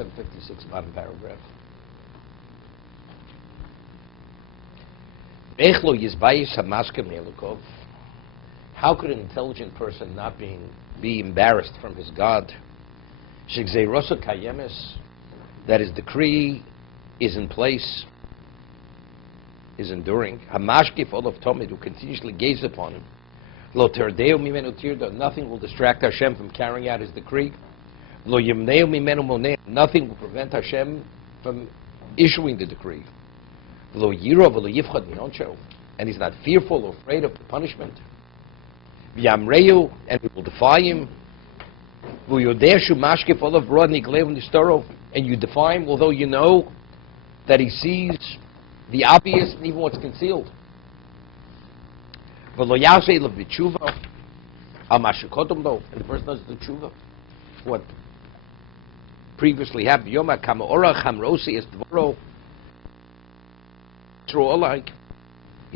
756, bottom paragraph. How could an intelligent person not be embarrassed from his God? That his decree is in place, is enduring. Hamashkif olav tomid, who continuously gaze upon him. Lo terdeu mimenu tirda, nothing will distract Hashem from carrying out his decree. Lo yimneu mimenu moneh, nothing will prevent Hashem from issuing the decree. Lo yirov lo yifchad minoncho, and he's not fearful or afraid of the punishment. V'yamreu, and he will defy him. V'yodeshu mashkif olav broad niglev nistoro, and you defy him, although you know that he sees the obvious and even what's concealed. And the person does the tshuva. What previously happened. He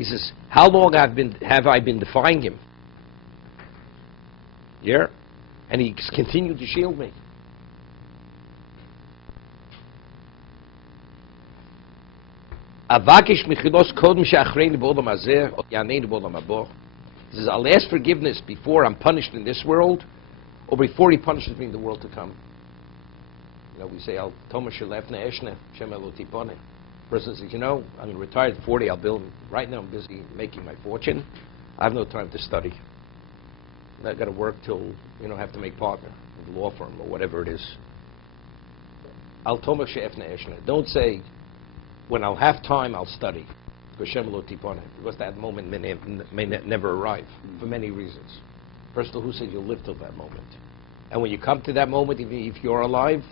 says, how long have I been defying him? Yeah? And he continued to shield me. He says, I'll ask forgiveness before I'm punished in this world, or before he punishes me in the world to come. You know, we say, person says, you know, I'm retired at 40, I'll build. Right now I'm busy making my fortune. I have no time to study. I've got to work till, you know, have to make partner in the law firm or whatever it is. Don't say, when I'll have time, I'll study. Because that moment may never arrive, for many reasons. First of all, who said you'll live till that moment? And when you come to that moment, if you're alive,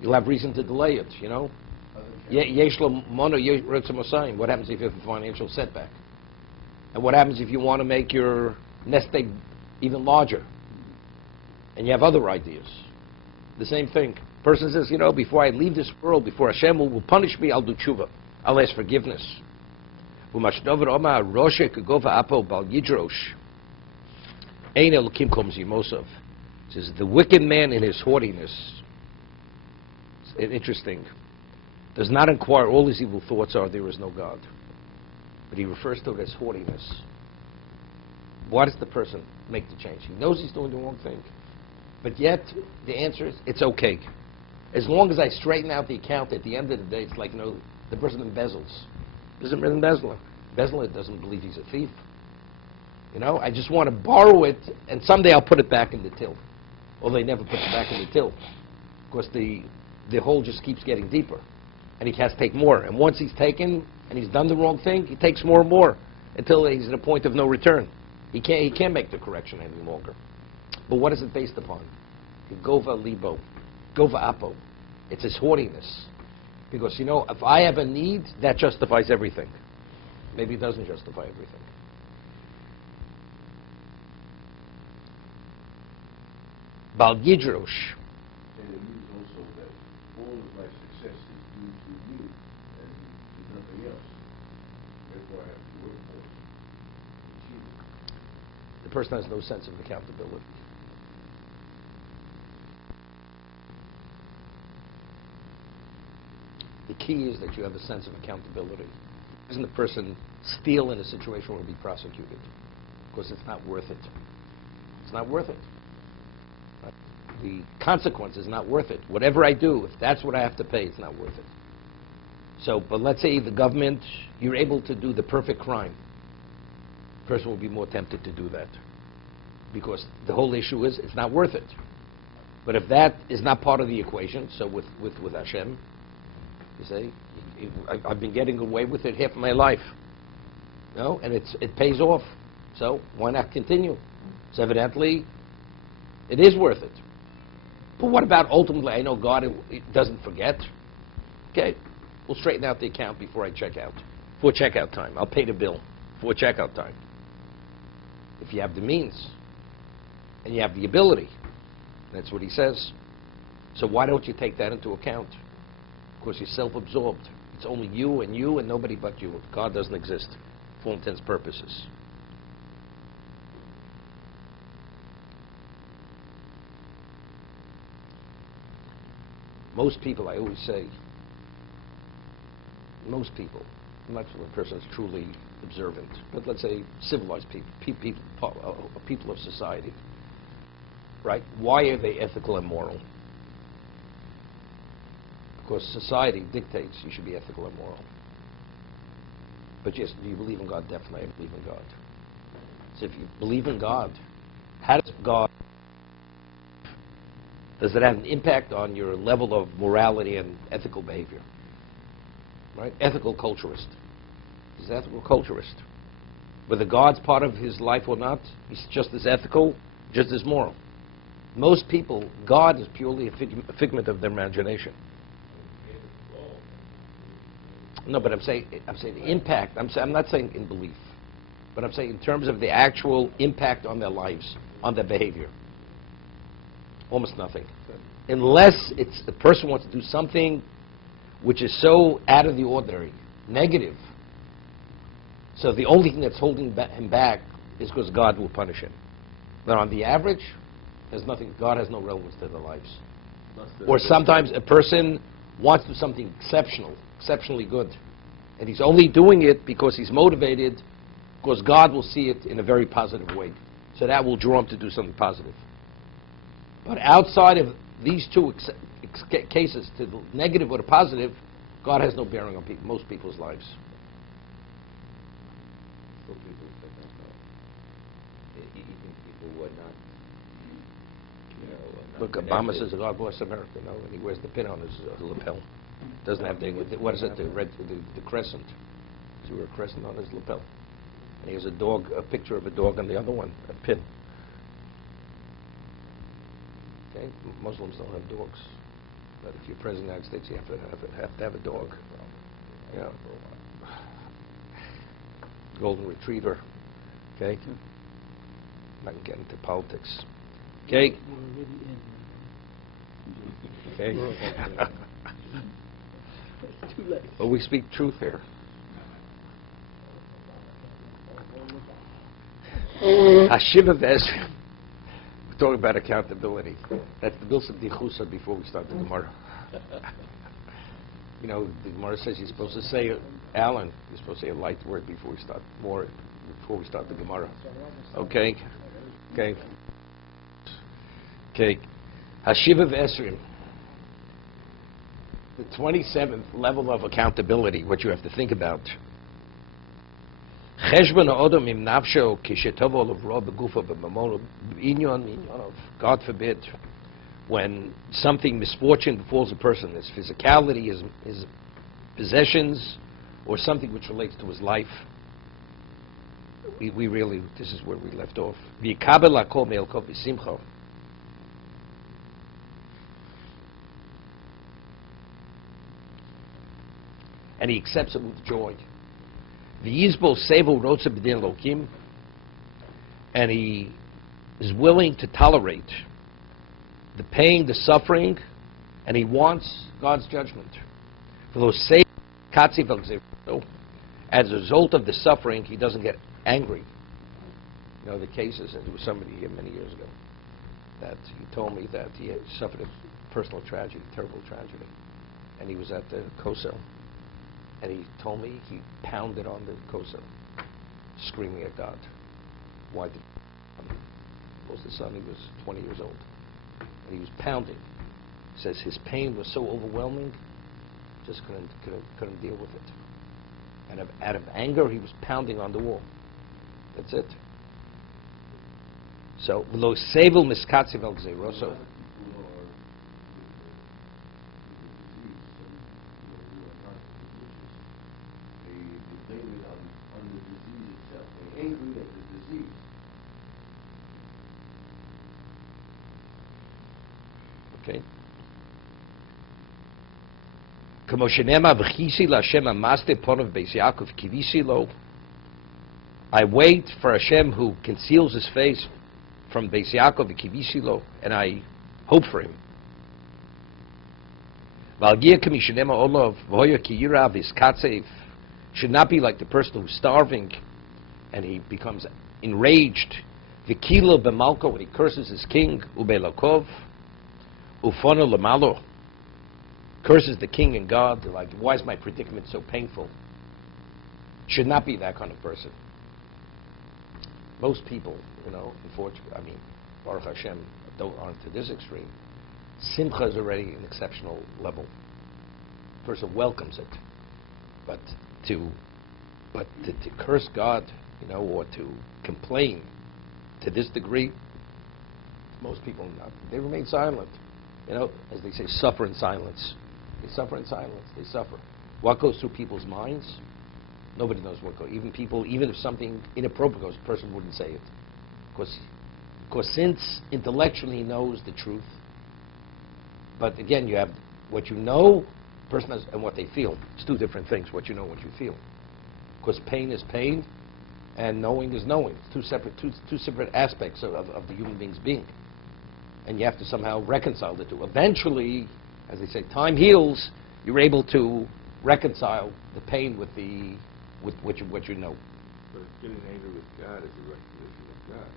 you'll have reason to delay it, you know? What happens if you have a financial setback? And what happens if you want to make your nest egg even larger? And you have other ideas. The same thing. Person says, you know, before I leave this world, before Hashem will punish me, I'll do tshuva. I'll ask forgiveness. Says, the wicked man in his haughtiness, it's interesting, does not inquire all his evil thoughts are, there is no God. But he refers to it as haughtiness. Why does the person make the change? He knows he's doing the wrong thing. But yet, the answer is, it's okay. As long as I straighten out the account at the end of the day, it's like, you know, the person embezzles. Doesn't embezzle. Embezzler doesn't believe he's a thief. You know, I just want to borrow it, and someday I'll put it back in the till. Or they never put it back in the till. Because the hole just keeps getting deeper. And he has to take more. And once he's taken, and he's done the wrong thing, he takes more and more, until he's at a point of no return. He can't make the correction any longer. But what is it based upon? Gova libo. Gova apo. It's his haughtiness. Because, you know, if I have a need, that justifies everything. Maybe it doesn't justify everything. Bal Yidrosh. And it means also that all of my success is due to you and nothing else. Therefore I have to work for it. The person has no sense of accountability. The key is that you have a sense of accountability. Doesn't the person steal in a situation where he'll be prosecuted? Because it's not worth it. It's not worth it. Right? The consequence is not worth it. Whatever I do, if that's what I have to pay, it's not worth it. So, but let's say the government, you're able to do the perfect crime. The person will be more tempted to do that. Because the whole issue is, it's not worth it. But if that is not part of the equation, so with Hashem, you say, I've been getting away with it half of my life, you know, and it pays off. So why not continue? So evidently, it is worth it. But what about ultimately? I know God doesn't forget. Okay, we'll straighten out the account before I check out. For checkout time, I'll pay the bill for checkout time. If you have the means and you have the ability, that's what he says. So why don't you take that into account? Because you're self-absorbed. It's only you and nobody but you. God doesn't exist for all intents and purposes. most people, I always say, most people, not a person is truly observant, but let's say civilized people of society, right? Why are they ethical and moral? Because society dictates you should be ethical and moral. But yes, do you believe in God? Definitely, I believe in God. So if you believe in God, how does God, does it have an impact on your level of morality and ethical behavior? Right? Ethical culturist. He's an ethical culturist. Whether God's part of his life or not, he's just as ethical, just as moral. Most people, God is purely a figment of their imagination. No, but I'm saying the impact. I'm not saying in belief, but I'm saying in terms of the actual impact on their lives, on their behavior. Almost nothing, unless it's the person wants to do something which is so out of the ordinary, negative. So the only thing that's holding him back is because God will punish him. But on the average, there's nothing. God has no relevance to their lives. Or sometimes a person wants to do something exceptionally good, and he's only doing it because he's motivated, because God will see it in a very positive way. So that will draw him to do something positive. But outside of these two cases, to the negative or the positive, God has no bearing on most people's lives. So people say that, even people who are not, Look, Obama says, God bless America, and he wears the pin on his lapel. Doesn't have the, what is it, the crescent. Does he wear a crescent on his lapel? And he has a dog, a picture of a dog on the other one, a pin. Okay? Muslims don't have dogs. But if you're president of the United States, you have to have a dog. Yeah. Golden Retriever. Okay? I'm not going to get into politics. Okay? Okay? Well, we speak truth here. Hashiva Vesrim. We're talking about accountability. That's the Bilsa Dichusa before we start the Gemara. You know, the Gemara says you're supposed to say, Alan, you're supposed to say a light word before we start the Gemara. Okay? Okay? Okay. Hashiva Vesrim. The 27th level of accountability, what you have to think about. God forbid, when something misfortune befalls a person, his physicality, his possessions, or something which relates to his life, we really, this is where we left off. And he accepts it with joy. And he is willing to tolerate the pain, the suffering, and he wants God's judgment. As a result of the suffering, he doesn't get angry. You know the cases, and there was somebody here many years ago that he told me that he had suffered a personal tragedy, terrible tragedy, and he was at the Kosel. And he told me he pounded on the Kosel, screaming at God. Why did was the son? He was 20 years old. And he was pounding. He says his pain was so overwhelming, just couldn't deal with it. And out of anger, he was pounding on the wall. That's it. So, lo sevel miskatziv el gzeiroso. Okay. I wait for Hashem who conceals his face from Beis Yaakov v'kivisilo, and I hope for him. Should not be like the person who's starving and he becomes enraged. V'kilo b'malko, when he curses his king, ube'lakov, ufonu l'malo, curses the king and God. They're like, why is my predicament so painful? Should not be that kind of person. Most people, unfortunately, Baruch Hashem, aren't to this extreme. Simcha is already an exceptional level. The person welcomes it, but to curse God, or to complain to this degree, most people they remain silent. As they say, suffer in silence. They suffer in silence. They suffer. What goes through people's minds? Nobody knows what goes. Even if something inappropriate goes, the person wouldn't say it, because since intellectually he knows the truth. But again, you have what you know, person has, and what they feel. It's two different things. What you know, what you feel. Because pain is pain, and knowing is knowing. It's two separate aspects of the human being's being, and you have to somehow reconcile the two. Eventually, as they say, time heals. You're able to reconcile the pain with what you know. But getting angry with God is a recognition of God.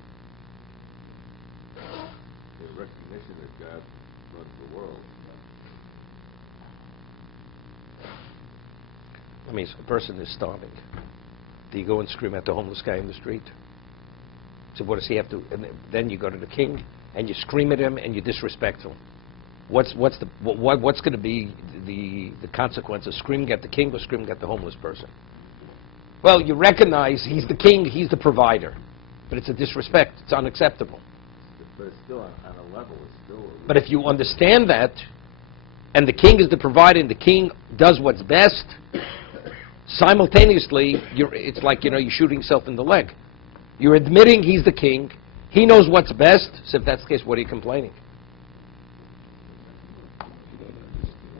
A recognition that God runs the world. A person is starving. Do you go and scream at the homeless guy in the street? So what does he have to? And then you go to the king and you scream at him and you disrespect him. What's going to be the consequence of screaming at the king or screaming at the homeless person? Well, you recognize he's the king, he's the provider, but it's a disrespect. It's unacceptable. But it's still on a level. It's still. But if you understand that, and the king is the provider, and the king does what's best, simultaneously, it's like you're shooting yourself in the leg. You're admitting he's the king. He knows what's best. So if that's the case, what are you complaining?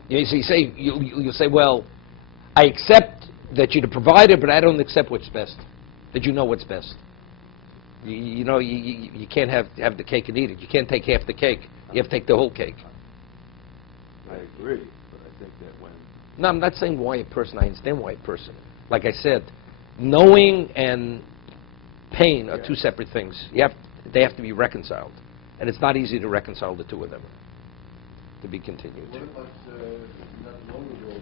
You say, well, I accept that you're the provider, but I don't accept what's best. That you know what's best. You can't have the cake and eat it. You can't take half the cake. You have to take the whole cake. I agree, but I think that when... No, I'm not saying why a person. I understand why a person. Like I said, knowing and pain are two separate things. They have to be reconciled. And it's not easy to reconcile the two of them. To be continued. What about not long ago,